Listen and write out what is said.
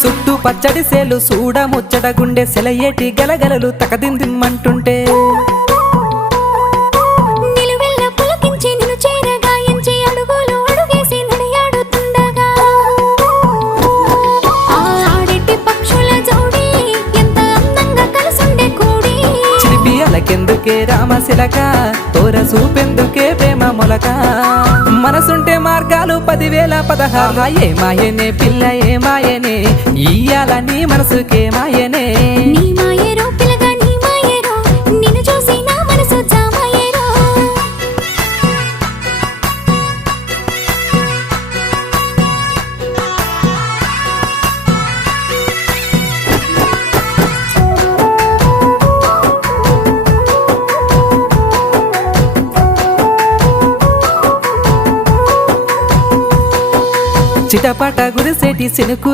చుట్టూ పచ్చడి సేలు చూడ ముచ్చట గుండె సెలయేటి గలగలలు తకదిందిమ్మంటుంటే నిలువెల్ల పులకించి నిన్ను చేరగాయించి అడుగులు అడుగేసి నడియాడుతుండగా ఆడెట్టి పక్షుల జోడి ఎంత అందంగా కలుసుండే కూడి చిలిపియలకెందుకే రామశిలక తోర చూపెందుకే ప్రేమ మొలక మనసుంటే మార్గాలు 10,016 ఏ మాయనే పిల్ల ఏ మాయనే ఇయ్యాల నీ మనసుకే మాయనే నీ మాయేరో పిల్లగా నీ మాయేరో నిన్ను చూసి నా మనసు జామాయేరో చిటపట గురిసేటి సినుకు